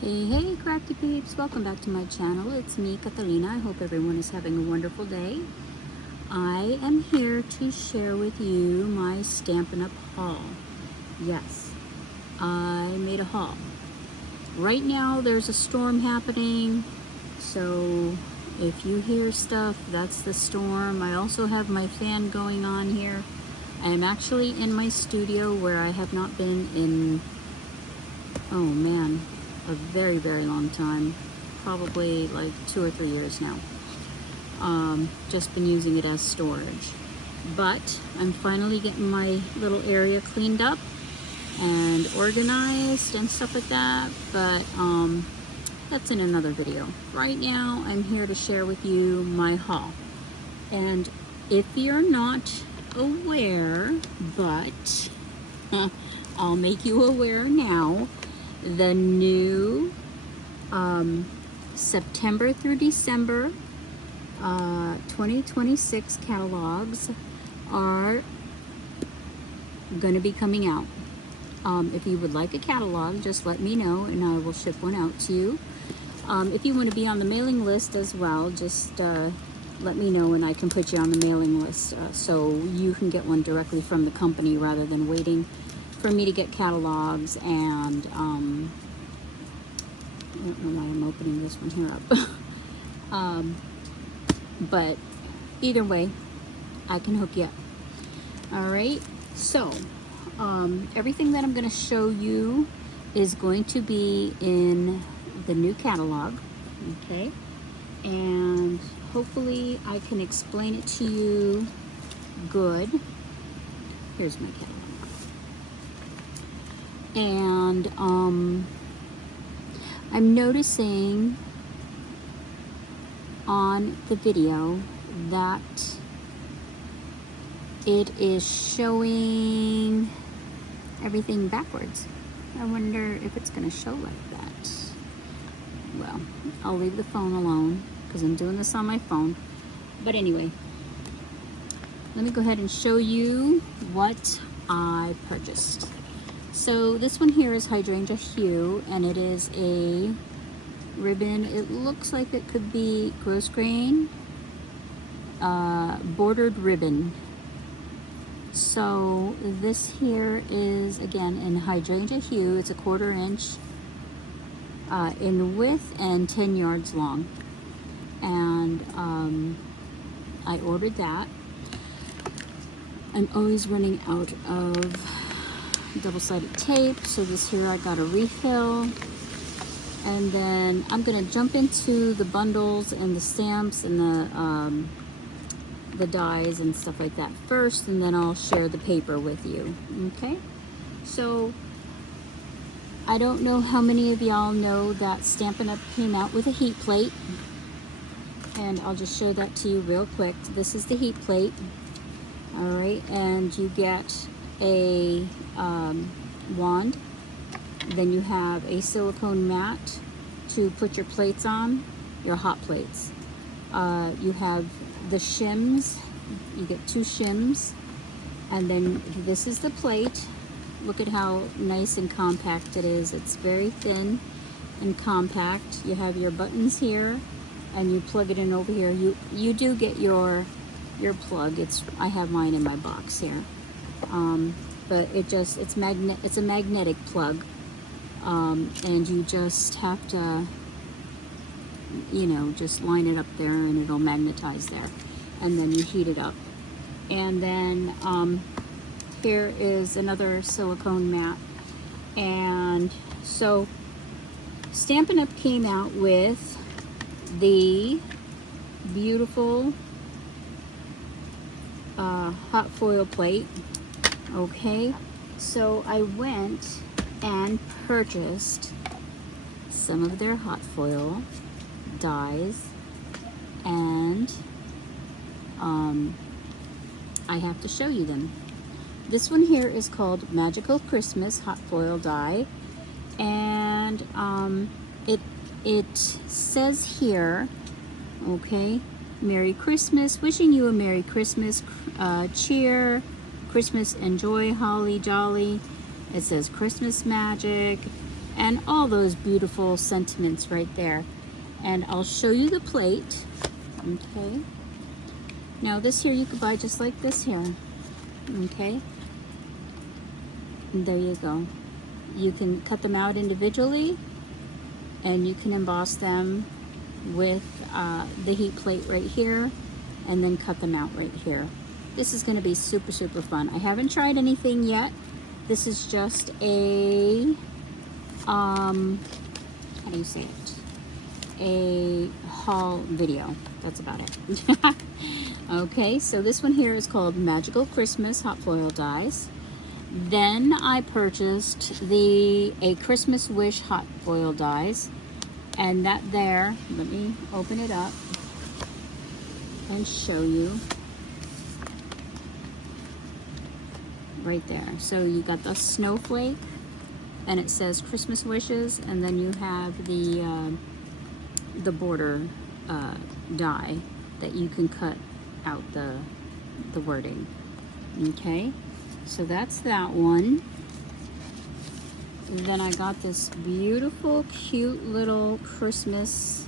Hey, Crafty peeps, welcome back to my channel. It's me, Catalina. I hope everyone is having a wonderful day. I am here to share with you my Stampin' Up haul. Yes, I made a haul. Right now there's a storm happening, so if you hear stuff, that's the storm. I also have my fan going on here. I am actually in my studio where I have not been in, oh man, a very long time, probably like 2 or 3 years now. Just been using it as storage, but I'm finally getting my little area cleaned up and organized and stuff like that, but that's in another video. Right now I'm here to share with you my haul, and if you're not aware, but I'll make you aware now, the new September through December 2026 catalogs are going to be coming out. If you would like a catalog, just let me know and I will ship one out to you. If you want to be on the mailing list as well, just let me know and I can put you on the mailing list so you can get one directly from the company rather than waiting for me to get catalogs. And I don't know why I'm opening this one here up. But either way, I can hook you up. All right, so everything that I'm going to show you is going to be in the new catalog, okay? And hopefully I can explain it to you good. Here's my catalog. And I'm noticing on the video that it is showing everything backwards. I wonder if it's going to show like that. Well, I'll leave the phone alone because I'm doing this on my phone. But anyway, let me go ahead and show you what I purchased. So this one here is Hydrangea Hue, and it is a ribbon. It looks like it could be gross grain bordered ribbon. So this here is again in Hydrangea Hue. It's a 1/4 inch in width and 10 yards long, and I ordered that. I'm always running out of double-sided tape, so this here I got a refill. And then I'm gonna jump into the bundles and the stamps and the dies and stuff like that first, and then I'll share the paper with you. Okay, so I don't know how many of y'all know that Stampin' Up came out with a heat plate, and I'll just show that to you real quick. This is the heat plate. All right, and you get a wand. Then you have a silicone mat to put your plates on, your hot plates. You have the shims. You get 2 shims. And then this is the plate. Look at how nice and compact it is. It's very thin and compact. You have your buttons here, and you plug it in over here. You do get your plug. I have mine in my box here. But it's a magnetic plug. And you just have to, just line it up there and it'll magnetize there, and then you heat it up. And then here is another silicone mat. And so Stampin' Up came out with the beautiful hot foil plate. Okay, so I went and purchased some of their hot foil dies, and I have to show you them. This one here is called Magical Christmas Hot Foil Die, and it says here, okay, Merry Christmas, wishing you a Merry Christmas, cheer, Christmas and joy, holly jolly. It says Christmas magic, and all those beautiful sentiments right there. And I'll show you the plate. Okay. Now this here you could buy just like this here. Okay. And there you go. You can cut them out individually, and you can emboss them with the heat plate right here, and then cut them out right here. This is going to be super, super fun. I haven't tried anything yet. This is just a, how do you say it? A haul video. That's about it. Okay, so this one here is called Magical Christmas Hot Foil Dies. Then I purchased a Christmas Wish Hot Foil Dies. And that there, let me open it up and show you. Right there. So you got the snowflake, and it says Christmas Wishes, and then you have the border die that you can cut out the wording. Okay, so that's that one. And then I got this beautiful, cute little Christmas.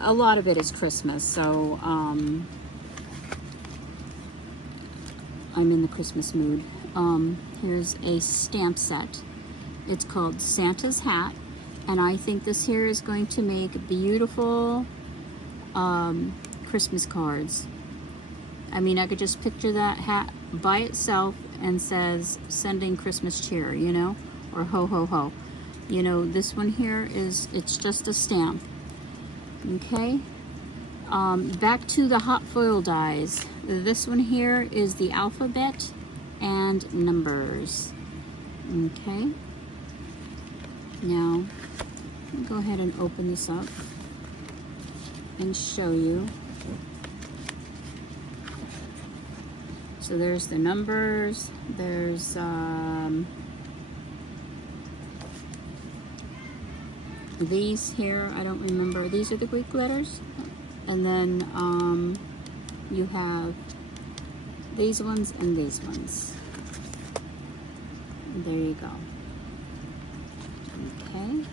A lot of it is Christmas, so I'm in the Christmas mood. Here's a stamp set. It's called Santa's Hat, and I think this here is going to make beautiful Christmas cards. I mean, I could just picture that hat by itself and says sending Christmas cheer, you know, or ho ho ho. You know, this one here it's just a stamp. Okay. Back to the hot foil dies. This one here is the alphabet and numbers. Okay. Now, go ahead and open this up and show you. So there's the numbers. There's these here. I don't remember. These are the Greek letters. And then you have these ones and these ones. There you go. Okay.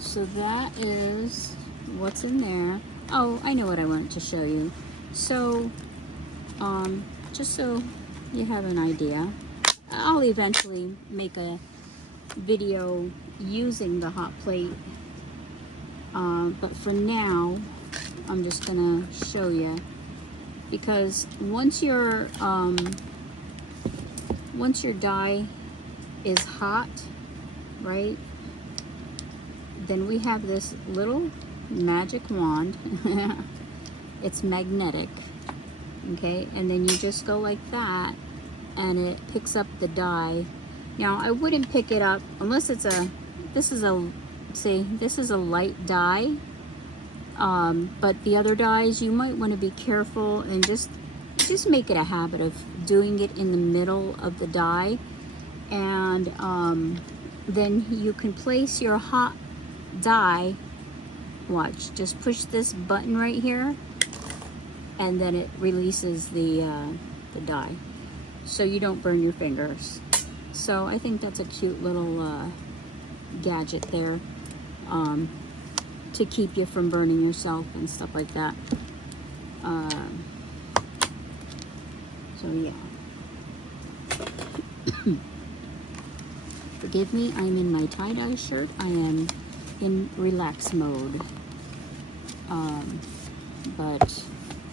So that is what's in there. Oh, I know what I wanted to show you. So, just so you have an idea, I'll eventually make a video using the hot plate. But for now, I'm just gonna show you, because once your die is hot, right, then we have this little magic wand. It's magnetic, okay, and then you just go like that and it picks up the die. Now I wouldn't pick it up unless it's this is a light die, but the other dies you might want to be careful and just make it a habit of doing it in the middle of the die, and then you can place your hot die. Watch, just push this button right here and then it releases the die, so you don't burn your fingers. So I think that's a cute little gadget there, to keep you from burning yourself and stuff like that. So yeah. Forgive me, I'm in my tie-dye shirt. I am in relax mode. But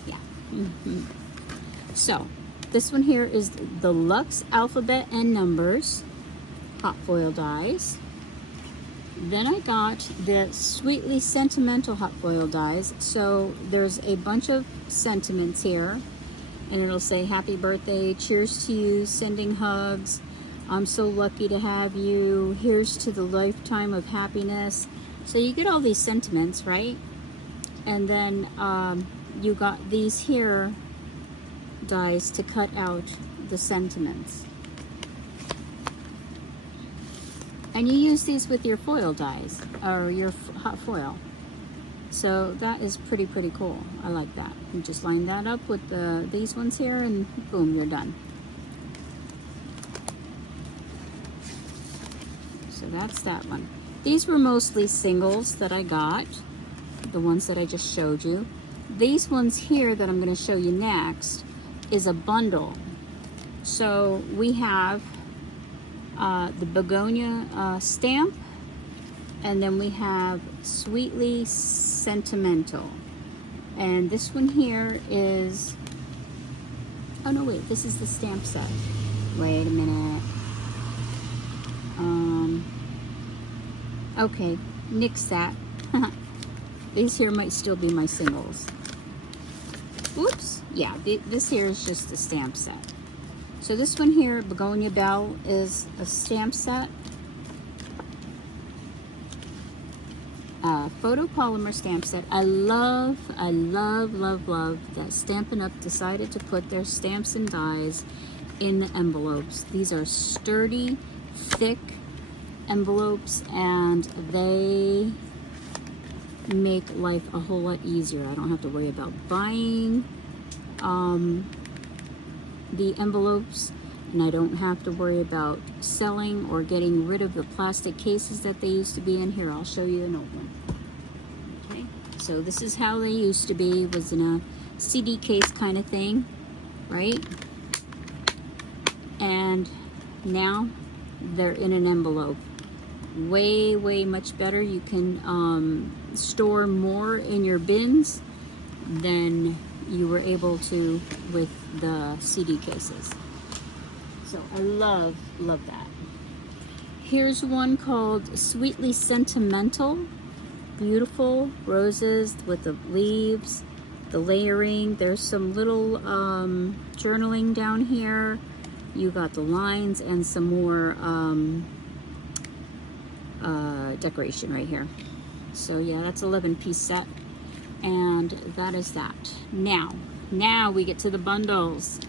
yeah. So this one here is the Luxe Alphabet and Numbers hot foil dies. Then I got the Sweetly Sentimental hot foil dies. So there's a bunch of sentiments here, and it'll say happy birthday, cheers to you, sending hugs, I'm so lucky to have you, here's to the lifetime of happiness. So you get all these sentiments, right? And then you got these here dies to cut out the sentiments. And you use these with your foil dies, or your hot foil. So that is pretty cool. I like that. You just line that up with these ones here, and boom, you're done. that's that one. These were mostly singles that I got, the ones that I just showed you. These ones here that I'm going to show you next is a bundle. So we have the begonia stamp, and then we have Sweetly Sentimental. And this one here is, oh no wait, this is the stamp set. Wait a minute. Okay, nix that. These here might still be my singles. Oops, yeah, this here is just a stamp set. So this one here, Begonia Bell, is a stamp set. Photopolymer stamp set. I love that Stampin' Up! Decided to put their stamps and dies in the envelopes. These are sturdy, thick envelopes, and they make life a whole lot easier. I don't have to worry about buying the envelopes, and I don't have to worry about selling or getting rid of the plastic cases that they used to be in. Here, I'll show you an old one. Okay, so this is how they used to be, was in a CD case kind of thing, right? And now they're in an envelope. Way much better. You can store more in your bins than you were able to with the CD cases. So I love that. Here's one called Sweetly Sentimental. Beautiful roses with the leaves, the layering. There's some little journaling down here. You got the lines and some more decoration right here. So yeah, that's 11-piece set, and that is that. Now we get to the bundles.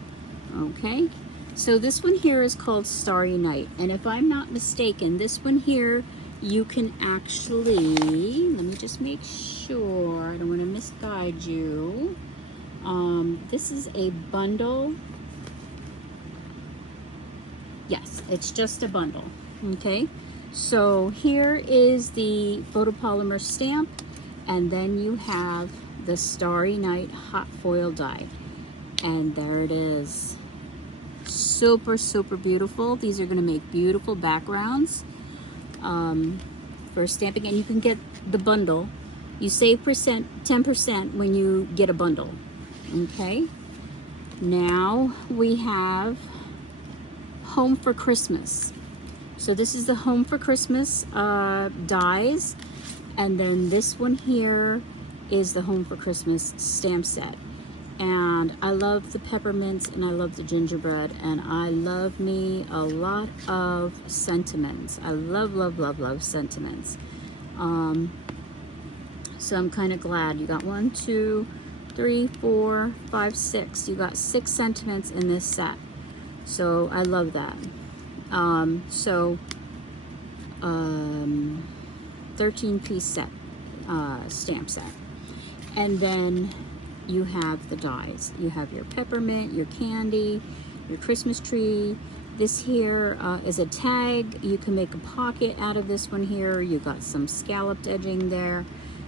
Okay, so this one here is called Starry Night, and if I'm not mistaken, this one here you can actually, let me just make sure, I don't want to misguide you. This is a bundle. Yes, it's just a bundle. Okay, so here is the photopolymer stamp, and then you have the Starry Night hot foil die, and there it is. Super beautiful. These are going to make beautiful backgrounds for stamping, and you can get the bundle. You save 10% when you get a bundle. Okay, now we have Home for Christmas. So this is the Home for Christmas dies, and then this one here is the Home for Christmas stamp set. And I love the peppermints, and I love the gingerbread, and I love me a lot of sentiments. I love sentiments. So I'm kind of glad you got 1, 2, 3, 4, 5, 6. You got 6 sentiments in this set. So I love that. 13-piece set, stamp set. And then you have the dies. You have your peppermint, your candy, your Christmas tree. This here is a tag. You can make a pocket out of this one here. You got some scalloped edging there.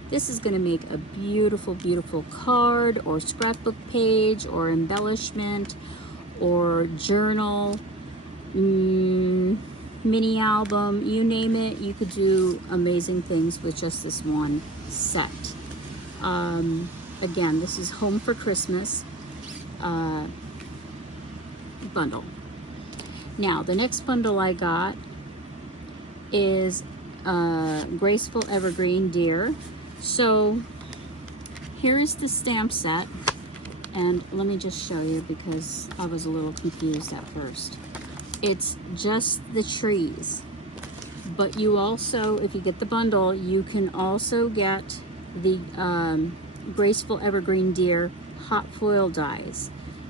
This is going to make a beautiful card or scrapbook page or embellishment or journal, mini album, you name it. You could do amazing things with just this one set. Again, this is Home for Christmas bundle. Now, the next bundle I got is Graceful Evergreen Deer. So here is the stamp set, and let me just show you because I was a little confused at first. It's just the trees, but you also, if you get the bundle, you can also get the Graceful Evergreen Deer hot foil dies.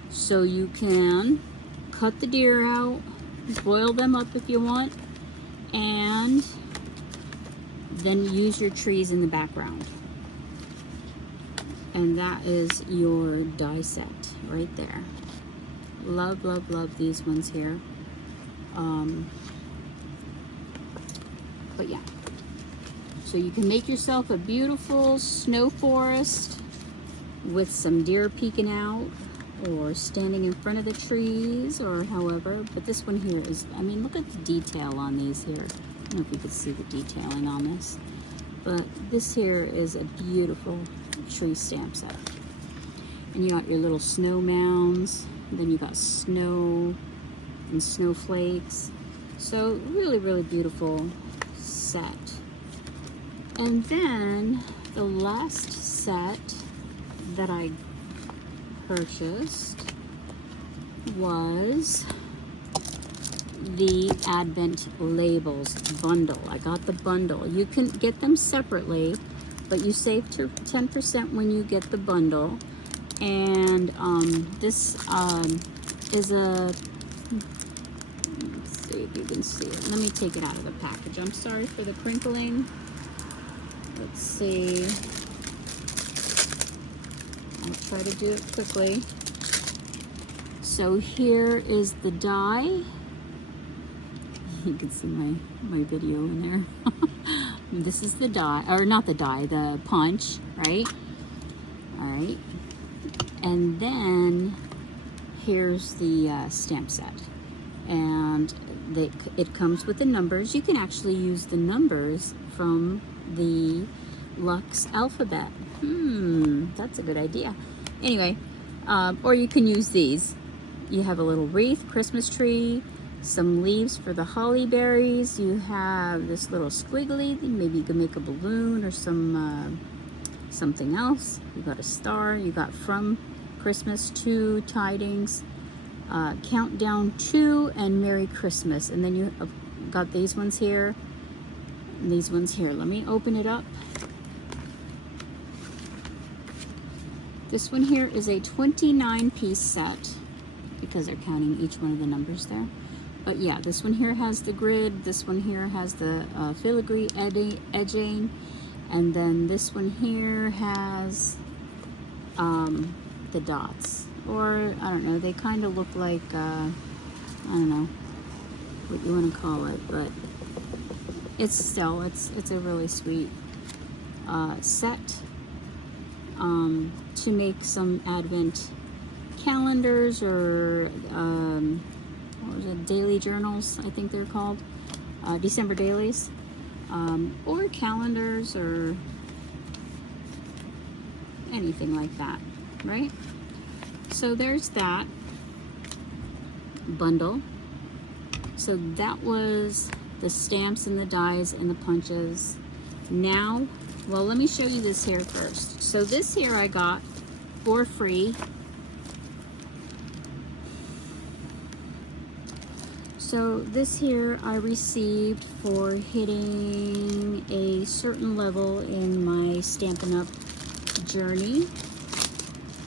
So you can cut the deer out, boil them up if you want, and then use your trees in the background. And that is your die set right there. Love these ones here. But yeah, so you can make yourself a beautiful snow forest with some deer peeking out or standing in front of the trees or however. But this one here is, I mean, look at the detail on these here. I don't know if you can see the detailing on this, but this here is a beautiful tree stamp set. And you got your little snow mounds, and then you got snow and snowflakes. So really, really beautiful set. And then the last set that I purchased was the Advent Labels bundle. I got the bundle. You can get them separately, but you save 10% when you get the bundle. And this is a, let's see if you can see it. Let me take it out of the package. I'm sorry for the crinkling. Let's see. I'll try to do it quickly. So here is the die. You can see my video in there. This is the die, or not the die, the punch, right? All right. And then here's the stamp set. And it comes with the numbers. You can actually use the numbers from the Lux alphabet. That's a good idea. Anyway, or you can use these. You have a little wreath, Christmas tree, some leaves for the holly berries. You have this little squiggly, maybe you can make a balloon or some something else. You got a star, you got from Christmas to tidings, countdown to, and Merry Christmas. And then you got these ones here, and these ones here. Let me open it up. This one here is a 29-piece set because they're counting each one of the numbers there. But yeah, this one here has the grid, this one here has the filigree edging, and then this one here has the dots. Or, I don't know, they kind of look like, I don't know what you want to call it, but it's still, it's a really sweet set to make some Advent calendars or what was it, daily journals, I think they're called, December dailies, or calendars or anything like that, right? So there's that bundle. So that was the stamps and the dies and the punches. Now, well, let me show you this here first. So this here I got for free. So this here I received for hitting a certain level in my Stampin' Up journey.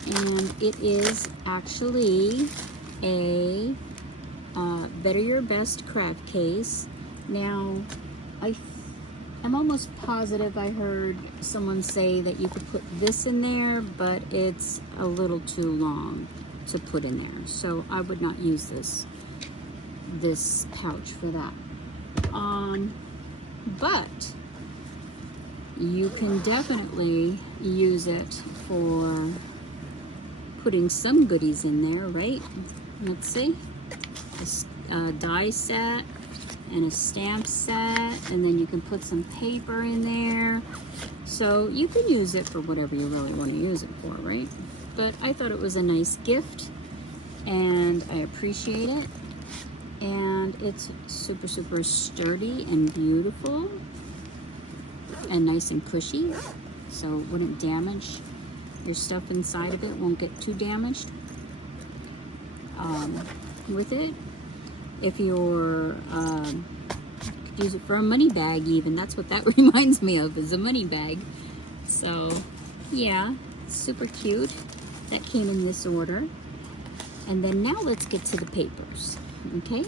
And it is actually a Better Your Best craft case. Now, I'm almost positive I heard someone say that you could put this in there, but it's a little too long to put in there. So I would not use this pouch for that. But you can definitely use it for putting some goodies in there, right? Let's see. A die set and a stamp set, and then you can put some paper in there. So you can use it for whatever you really want to use it for, right? But I thought it was a nice gift, and I appreciate it. And it's super, super sturdy and beautiful and nice and cushy, so it wouldn't damage your stuff inside of it, won't get too damaged with it. If you're you could use it for a money bag even. That's what that reminds me of, is a money bag. So yeah, super cute. That came in this order. And then now let's get to the papers. Okay,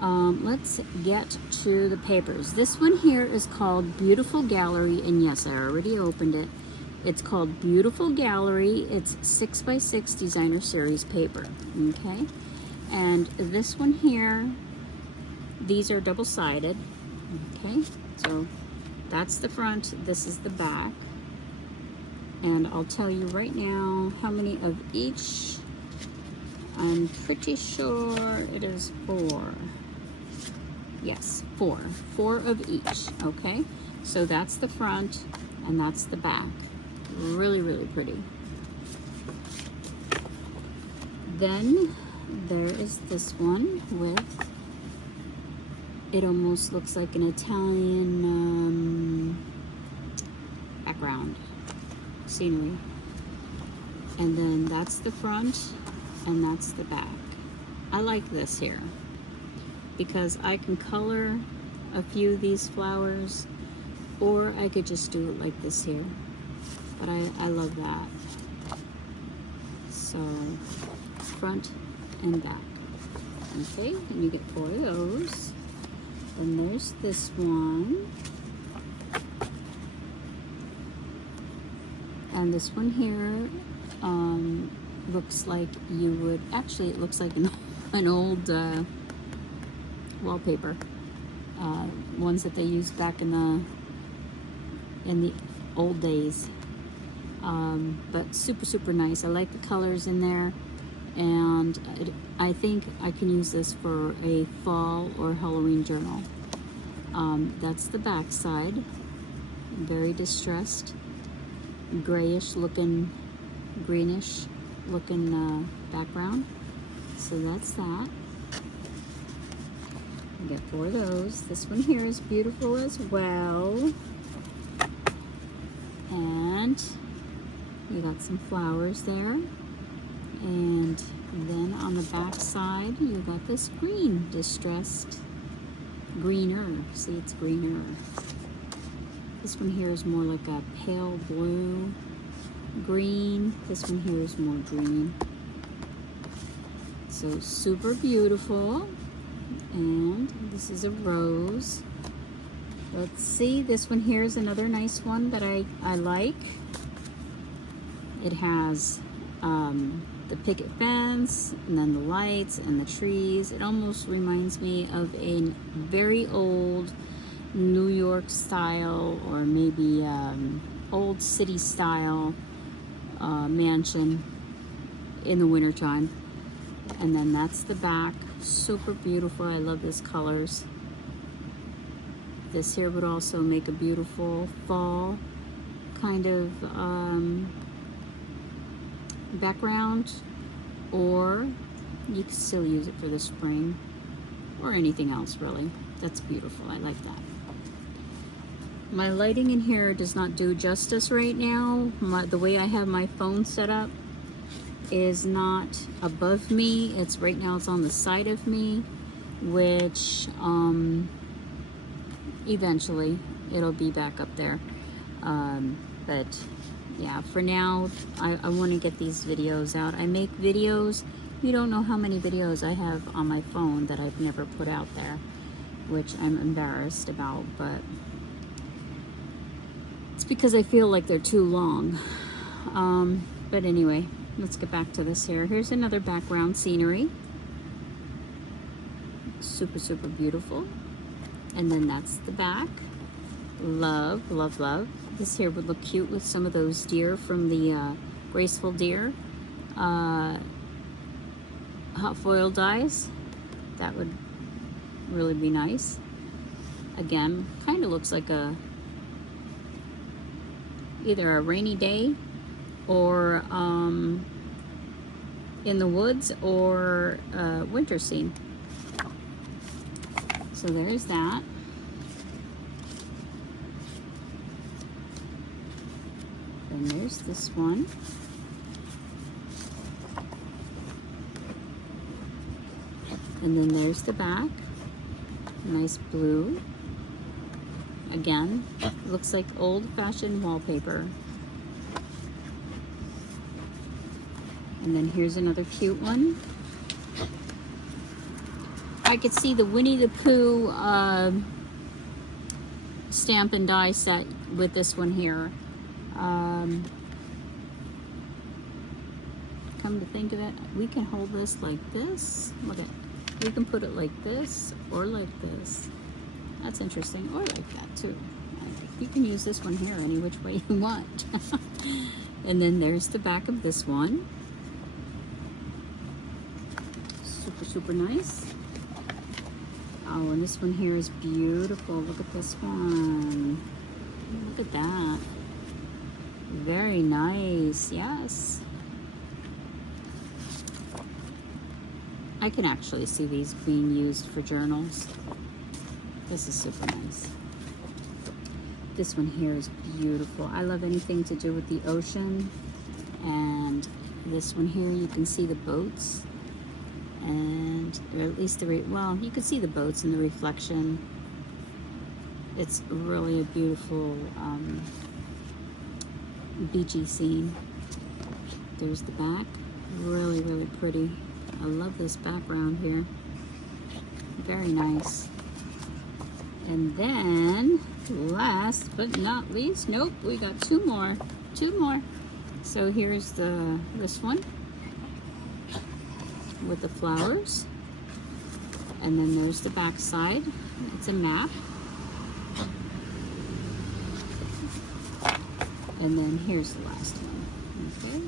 let's get to the papers. This one here is called Beautiful Gallery, and yes, I already opened it. It's called Beautiful Gallery. It's 6x6 designer series paper. Okay, and this one here, these are double-sided. Okay, so that's the front, this is the back. And I'll tell you right now how many of each. I'm pretty sure it is 4. Yes, 4. 4 of each, okay? So that's the front and that's the back. Really, really pretty. Then there is this one with, it almost looks like an Italian background, scenery. And then that's the front and that's the back. I like this here because I can color a few of these flowers, or I could just do it like this here. But I love that. So front and back. Okay, and you get 4 of those. Then there's this one. And this one here looks like you would, actually it looks like an old wallpaper. Ones that they used back in the old days. But super, super nice. I like the colors in there. And I think I can use this for a fall or Halloween journal. That's the back side. Very distressed. Grayish looking, greenish looking background. So that's that. You get 4 of those. This one here is beautiful as well. And you got some flowers there. And then on the back side, you got this green, distressed, greener. See, it's greener. This one here is more like a pale blue, green. This one here is more green. So super beautiful. And this is a rose. Let's see, this one here is another nice one that I like. It has the picket fence, and then the lights and the trees. It almost reminds me of a very old New York style, or maybe old city style mansion in the wintertime. And then that's the back. Super beautiful. I love these colors. This here would also make a beautiful fall kind of background, or you can still use it for the spring or anything else really. That's beautiful. I like that. My lighting in here does not do justice right now. The way I have my phone set up is not above me. It's right now it's on the side of me, which eventually it'll be back up there. But yeah, for now, I want to get these videos out. I make videos. You don't know how many videos I have on my phone that I've never put out there, which I'm embarrassed about, but it's because I feel like they're too long. But anyway, let's get back to this here. Here's another background scenery. Super, super beautiful. And then that's the back. Love, love, love. This here would look cute with some of those deer from the Graceful Deer hot foil dies. That would really be nice. Again, kind of looks like either a rainy day or in the woods, or a winter scene. So there's that. And there's this one. And then there's the back. Nice blue. Again, looks like old-fashioned wallpaper. And then here's another cute one. I could see the Winnie the Pooh stamp and die set with this one here. Come to think of it, we can hold this like this. Look at, we can put it like this or like this. That's interesting. Oh, I like that too. You can use this one here any which way you want. And then there's the back of this one. Super, super nice. Oh, and this one here is beautiful. Look at this one. Look at that. Very nice. Yes. I can actually see these being used for journals. This is super nice. This one here is beautiful. I love anything to do with the ocean. And this one here, you can see the boats. And, or at least well, you can see the boats and the reflection. It's really a beautiful beachy scene. There's the back. Really, really pretty. I love this background here. Very nice. And then, last but not least, nope, we got two more. So here's this one with the flowers. And then there's the back side. It's a map. And then here's the last one. Okay.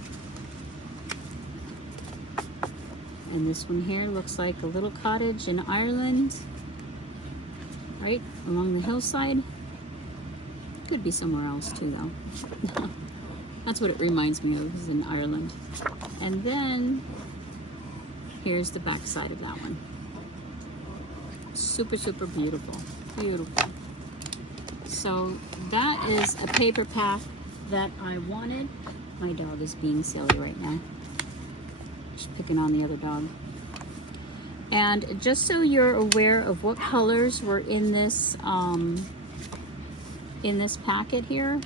And this one here looks like a little cottage in Ireland, right along the hillside. Could be somewhere else too, though. That's what it reminds me of, is in Ireland. And then here's the back side of that one. Super, super beautiful. Beautiful. So that is a paper pack that I wanted. My dog is being silly right now. She's picking on the other dog. And just so you're aware of what colors were in this packet here,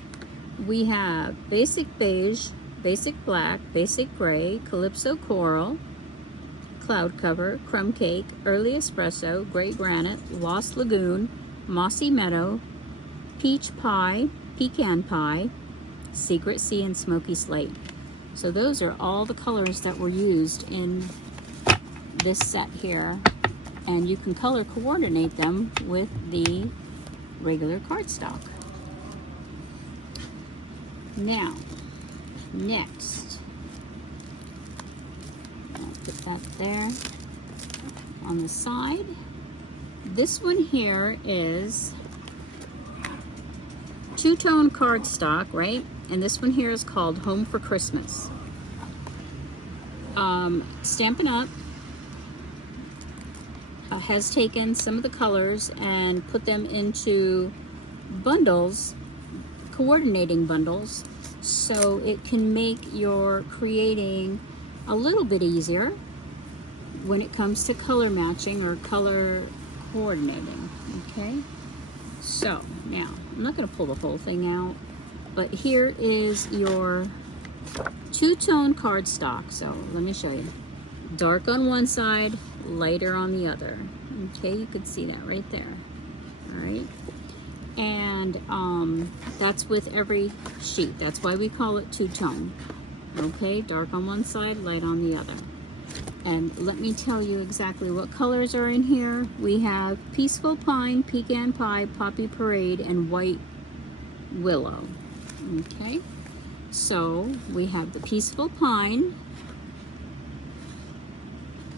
we have basic beige, basic black, basic gray, calypso coral, cloud cover, crumb cake, early espresso, gray granite, lost lagoon, mossy meadow, peach pie, pecan pie, secret sea, and smoky slate. So those are all the colors that were used in this set here, and you can color coordinate them with the regular cardstock. Now, next, I'll put that there on the side. This one here is two-tone cardstock, right? And this one here is called Home for Christmas. Stampin' Up! Has taken some of the colors and put them into bundles, coordinating bundles, so it can make your creating a little bit easier when it comes to color matching or color coordinating. Okay, so now I'm not going to pull the whole thing out, but here is your two-tone cardstock. So let me show you. Dark on one side, lighter on the other. Okay, you could see that right there. All right, and that's with every sheet. That's why we call it two-tone. Okay, dark on one side, light on the other. And let me tell you exactly what colors are in here. We have Peaceful Pine, Pecan Pie, Poppy Parade, and White Willow. Okay, so we have the Peaceful Pine,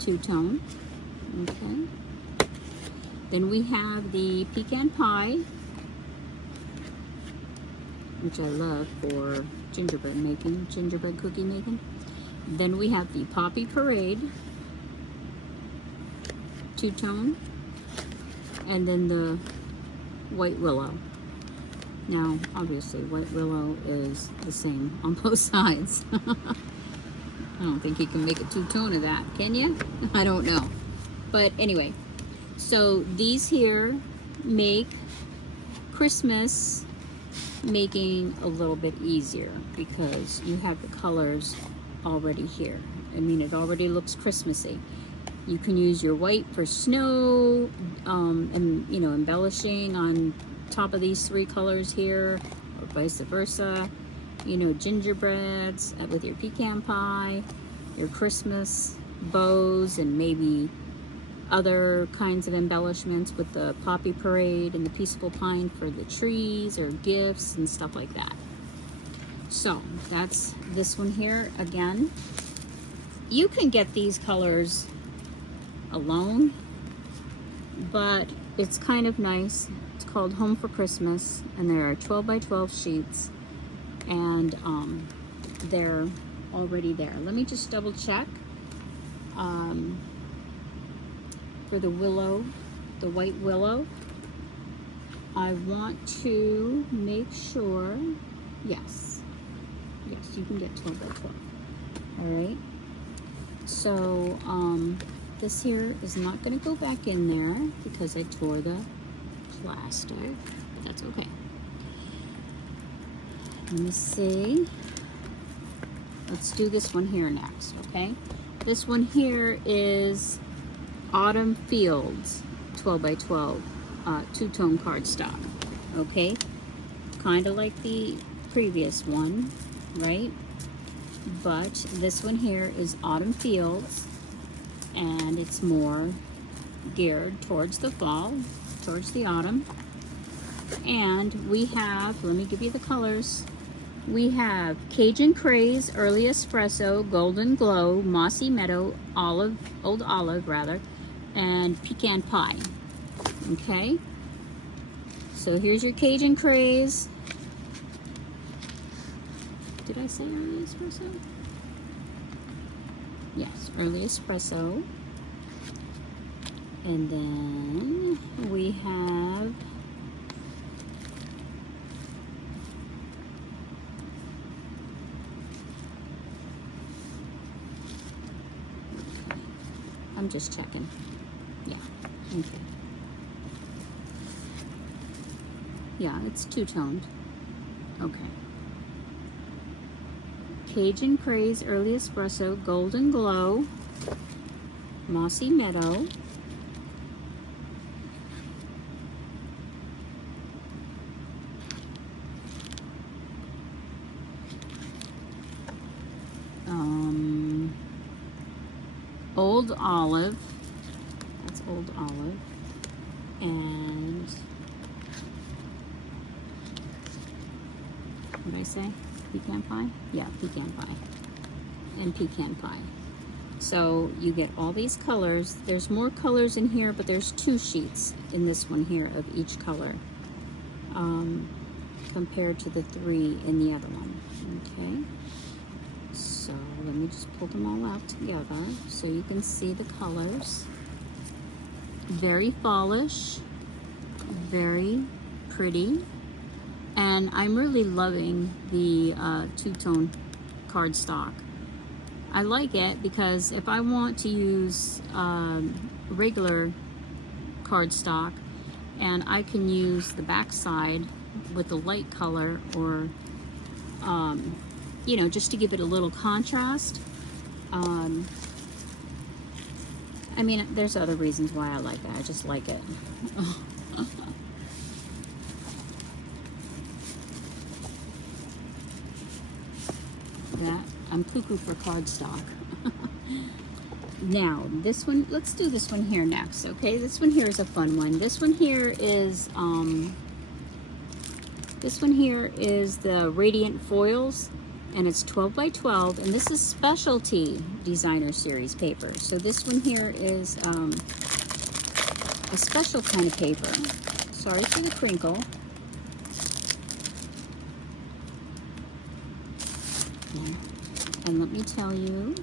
two-tone. Okay, then we have the Pecan Pie, which I love for gingerbread making, gingerbread cookie making. Then we have the Poppy Parade, two-tone, and then the White Willow. Now, obviously, White Willow is the same on both sides. I don't think you can make a two-tone of that, can you? I don't know. But anyway, so these here make Christmas making a little bit easier because you have the colors already here. I mean, it already looks Christmassy. You can use your white for snow, and you know, embellishing on top of these three colors here, or vice versa. You know, gingerbreads with your pecan pie, your Christmas bows, and maybe other kinds of embellishments with the poppy parade and the peaceful pine for the trees or gifts and stuff like that. So that's this one here. Again, you can get these colors alone, but it's kind of nice. It's called Home for Christmas, and there are 12 by 12 sheets, and they're already there. Let me just double check. For the willow, the white willow, I want to make sure, yes, you can get 12 by 12. All right, so this here is not going to go back in there because I tore the plastic, but that's okay. Let me see. Let's do this one here next, okay? This one here is Autumn Fields 12 by 12 two-tone cardstock, okay? Kind of like the previous one, right? But this one here is Autumn Fields, and it's more geared towards the fall, towards the autumn. And we have, let me give you the colors. We have Cajun Craze, Early Espresso, Golden Glow, Mossy Meadow, Old Olive rather, and Pecan Pie. Okay, so here's your Cajun Craze. Did I say Early Espresso? Yes, Early Espresso. And then we have I'm just checking. Yeah, okay. Yeah, it's two-toned. Okay. Cajun Craze, Early Espresso, Golden Glow, Mossy Meadow, Old Olive, that's Old Olive, and what did I say? Pecan Pie? Yeah, Pecan Pie. And Pecan Pie. So you get all these colors. There's more colors in here, but there's 2 sheets in this one here of each color, compared to the 3 in the other one. Okay. So let me just pull them all out together so you can see the colors. Very fallish, very pretty, and I'm really loving the two-tone cardstock. I like it because if I want to use regular cardstock, and I can use the back side with the light color, or you know, just to give it a little contrast. I mean, there's other reasons why I like it. I just like it. That, I'm cuckoo for cardstock. Now, this one, let's do this one here next, okay? This one here is a fun one. This one here is the Radiant Foils, and it's 12 by 12, and this is Specialty Designer Series paper. So this one here is a special kind of paper. Sorry for the crinkle. And let me tell you,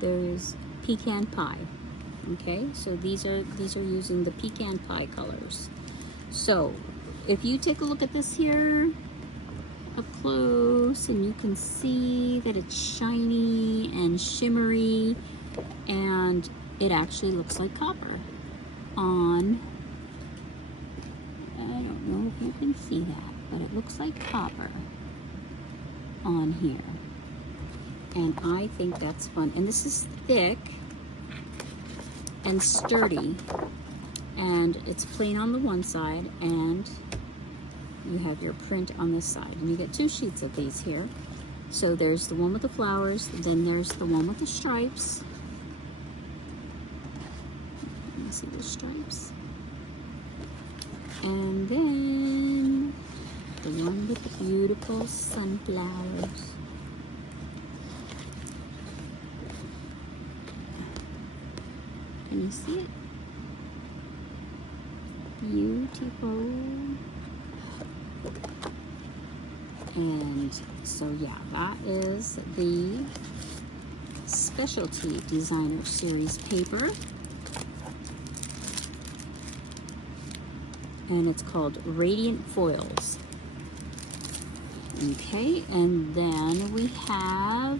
there's Pecan Pie. Okay, so these are using the Pecan Pie colors. So if you take a look at this here up close, and you can see that it's shiny and shimmery, and it actually looks like copper on, I don't know if you can see that, but it looks like copper on here. And I think that's fun. And this is thick and sturdy, and it's plain on the one side, and you have your print on this side, and you get 2 sheets of these here. So there's the one with the flowers, then there's the one with the stripes. Let me see the stripes. And then the one with the beautiful sunflowers. Can you see it? Beautiful. And so yeah, that is the Specialty Designer Series paper. And it's called Radiant Foils. Okay, and then we have,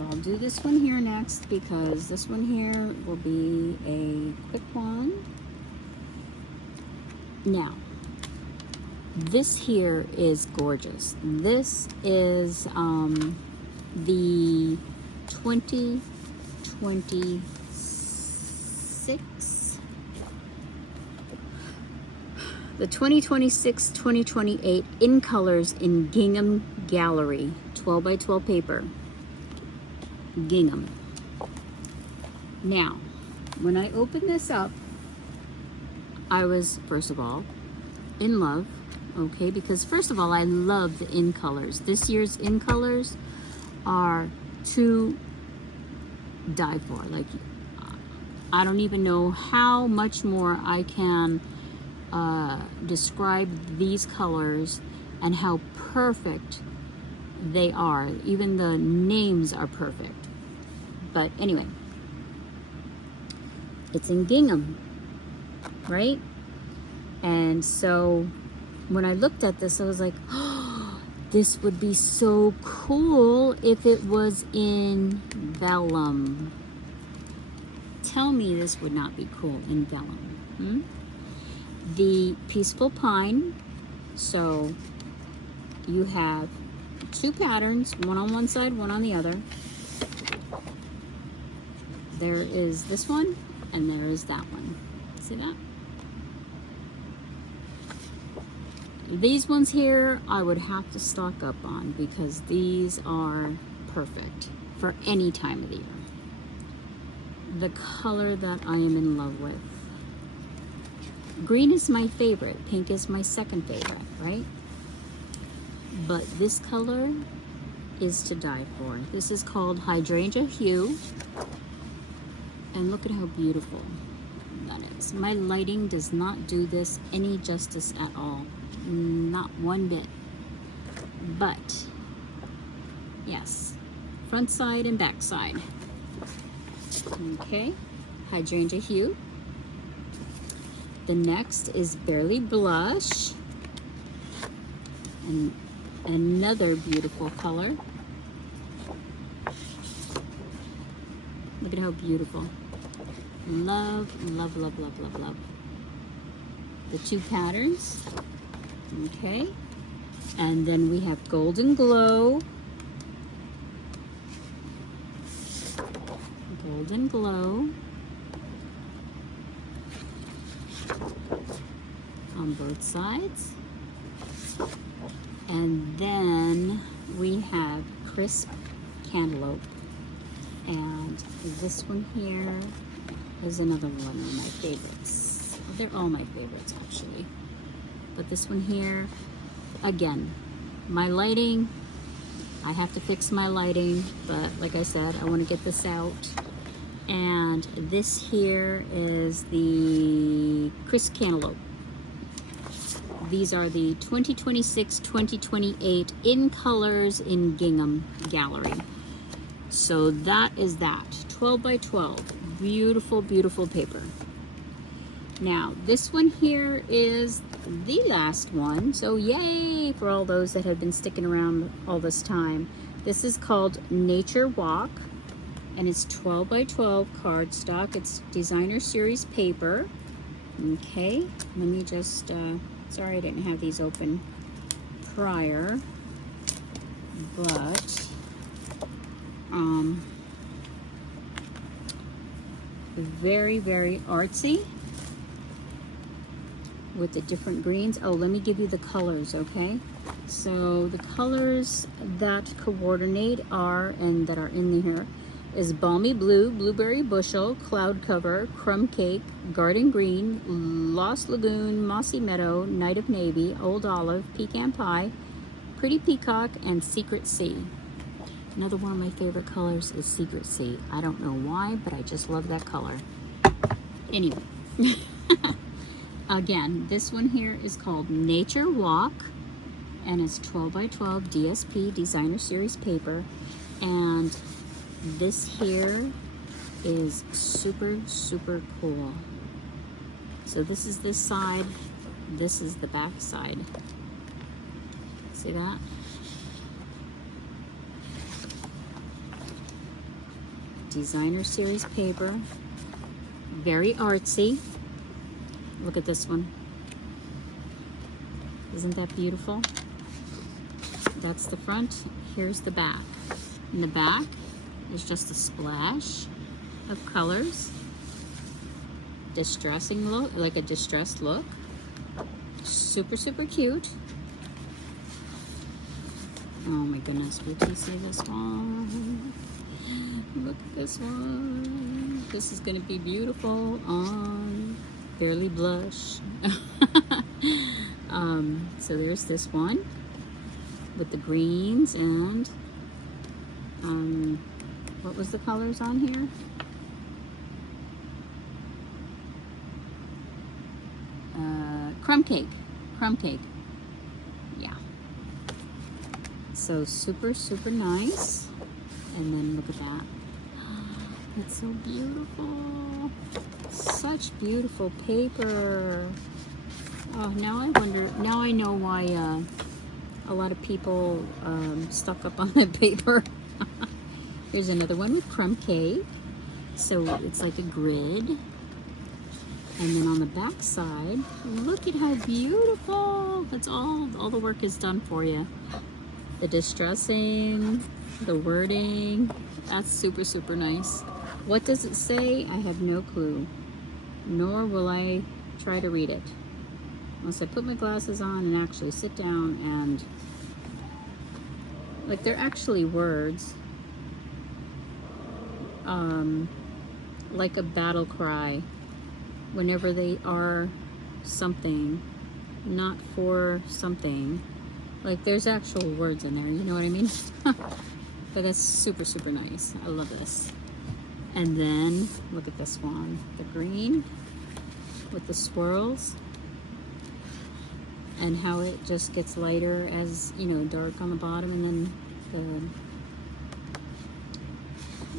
I'll do this one here next because this one here will be a quick one. Now, this here is gorgeous. This is the 2026-2028 in colors in gingham gallery 12 by 12 paper. Gingham. Now, when I opened this up, I was, first of all, in love, okay, because first of all, I love the in colors. This year's in colors are to die for. Like, I don't even know how much more I can describe these colors and how perfect they are. Even the names are perfect. But anyway, it's in gingham, right? And so when I looked at this, I was like, oh, this would be so cool if it was in vellum. Tell me this would not be cool in vellum. The Peaceful Pine. So you have two patterns, one on one side, one on the other. There is this one, and there is that one. See that? These ones here, I would have to stock up on because these are perfect for any time of the year. The color that I am in love with. Green is my favorite. Pink is my second favorite, right? But this color is to die for. This is called Hydrangea Hue. And look at how beautiful that is. My lighting does not do this any justice at all. Not one bit. But, yes. Front side and back side. Okay. Hydrangea Hue. The next is Barely Blush. And another beautiful color. Look at how beautiful. Love, love, love, love, love, love. The two patterns. Okay. And then we have Golden Glow. Golden Glow. On both sides. And then we have Crisp Cantaloupe. And this one here is another one of my favorites. They're all my favorites actually. But this one here, again, my lighting, I have to fix my lighting, but like I said, I want to get this out. And this here is the Crisp Cantaloupe. These are the 2026-2028 in colors in gingham gallery. So that is that, 12 by 12, beautiful, beautiful paper. Now, this one here is the last one, so yay for all those that have been sticking around all this time. This is called Nature Walk, and it's 12 by 12 cardstock. It's designer series paper. Okay, let me just, sorry I didn't have these open prior, but very, very artsy. with the different greens. Oh, let me give you the colors, okay? So the colors that coordinate are, and that are in here, is Balmy Blue, Blueberry Bushel, Cloud Cover, Crumb Cake, Garden Green, Lost Lagoon, Mossy Meadow, Night of Navy, Old Olive, Pecan Pie, Pretty Peacock, and Secret Sea. Another one of my favorite colors is Secret Sea. I don't know why, but I just love that color. Anyway, again, this one here is called Nature Walk, and it's 12 by 12 DSP Designer Series paper. And this here is super, super cool. So this is this side, this is the back side. See that? Designer Series paper. Very artsy. Look at this one. Isn't that beautiful? That's the front. Here's the back. In the back is just a splash of colors. Distressing look, like a distressed look. Super, super cute. Oh my goodness, wait till you see this one. Look at this one. This is gonna be beautiful on Barely Blush. So there's this one with the greens and what was the colors on here? Crumb cake. Crumb cake. Yeah. So super, super nice. And then look at that. It's so beautiful. Such beautiful paper. Oh, now I wonder, now I know why a lot of people stuck up on that paper. Here's another one with crumb cake. So it's like a grid. And then on the back side, look at how beautiful. That's all the work is done for you. The distressing, the wording, that's super, super nice. What does it say? I have no clue, nor will I try to read it. Once I put my glasses on and actually sit down and, like, they're actually words, like a battle cry, whenever they are something, not for something. Like, there's actual words in there, you know what I mean? But it's super, super nice. I love this. And then, look at this one. The green with the swirls. And how it just gets lighter as, you know, dark on the bottom. And then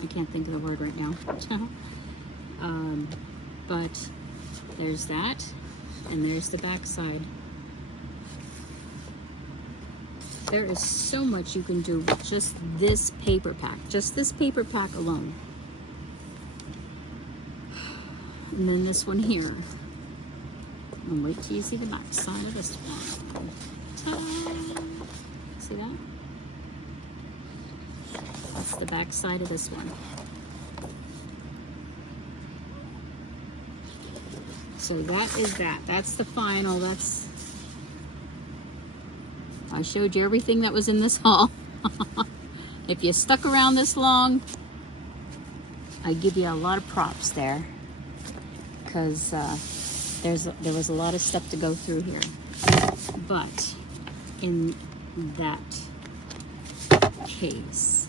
I can't think of the word right now. But there's that. And there's the back side. There is so much you can do with just this paper pack. Just this paper pack alone. And then this one here. And wait till you see the back side of this one. Ta-da! See that? That's the back side of this one. So that is that. That's the final. I showed you everything that was in this haul. If you stuck around this long, I give you a lot of props there, because there was a lot of stuff to go through here. But in that case,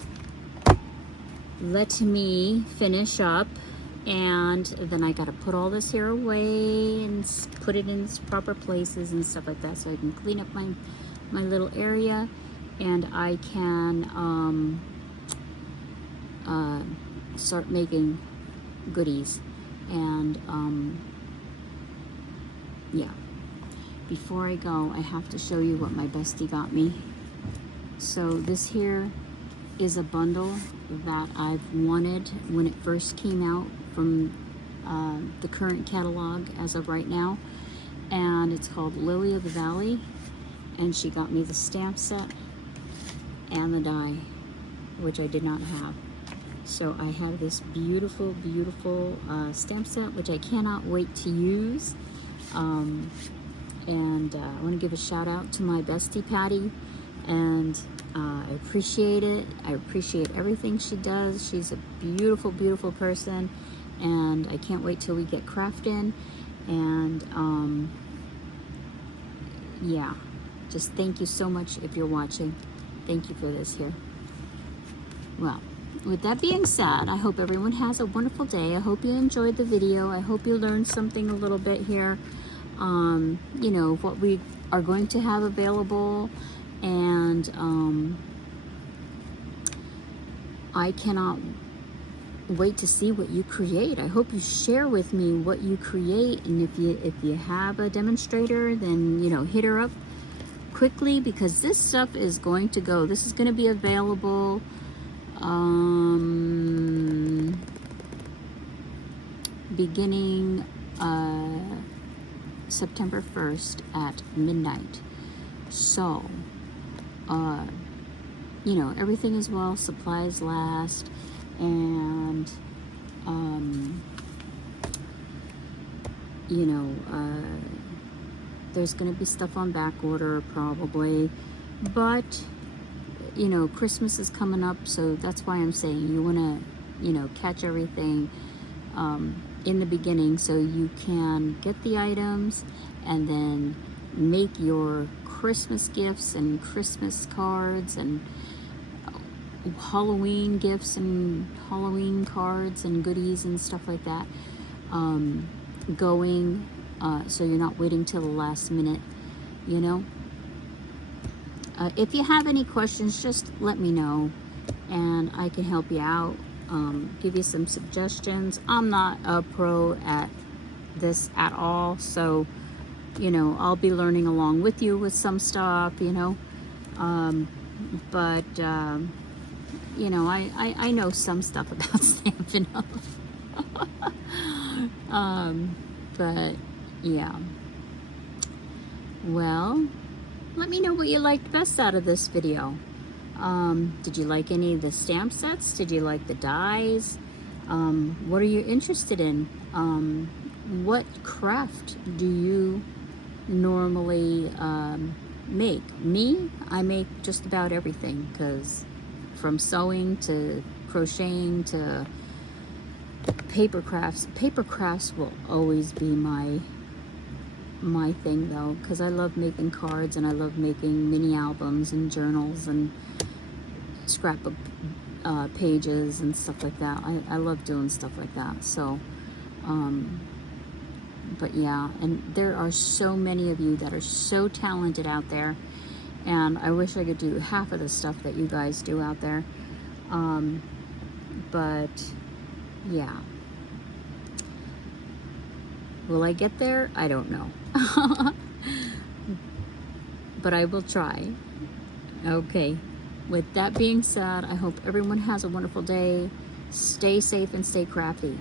let me finish up, and then I gotta put all this here away and put it in its proper places and stuff like that, so I can clean up my little area, and I can start making goodies. And yeah, before I go, I have to show you what my bestie got me. So this here is a bundle that I've wanted when it first came out from the current catalog as of right now, and it's called Lily of the Valley. And she got me the stamp set and the die, which I did not have. So I have this beautiful, beautiful stamp set, which I cannot wait to use. And I want to give a shout out to my bestie Patty, and I appreciate it. I appreciate everything she does. She's a beautiful, beautiful person, and I can't wait till we get crafting. And yeah, just thank you so much if you're watching. Thank you for this here. Well, with that being said, I hope everyone has a wonderful day. I hope you enjoyed the video. I hope you learned something a little bit here. You know, what we are going to have available, and I cannot wait to see what you create. I hope you share with me what you create, and if you have a demonstrator, then, you know, hit her up quickly, because this stuff is going to go. This is going to be available beginning September 1st at midnight. So you know, everything is well, supplies last, and you know, there's going to be stuff on back order probably, but you know, Christmas is coming up, so that's why I'm saying you want to, you know, catch everything in the beginning, so you can get the items and then make your Christmas gifts and Christmas cards and Halloween gifts and Halloween cards and goodies and stuff like that going, so you're not waiting till the last minute, you know. If you have any questions, just let me know and I can help you out, give you some suggestions. I'm not a pro at this at all, so, you know, I'll be learning along with you with some stuff, you know, but you know, I know some stuff about Stampin' Up. But yeah, well, let me know what you liked best out of this video. Did you like any of the stamp sets? Did you like the dies? What are you interested in? What craft do you normally make? Me, I make just about everything, because from sewing to crocheting to paper crafts will always be my thing, though, because I love making cards and I love making mini albums and journals and scrapbook pages and stuff like that. I love doing stuff like that. So but yeah, and there are so many of you that are so talented out there, and I wish I could do half of the stuff that you guys do out there. But yeah, will I get there? I don't know. But I will try. Okay, with that being said, I hope everyone has a wonderful day. Stay safe and stay crafty.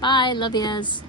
Bye, love yous.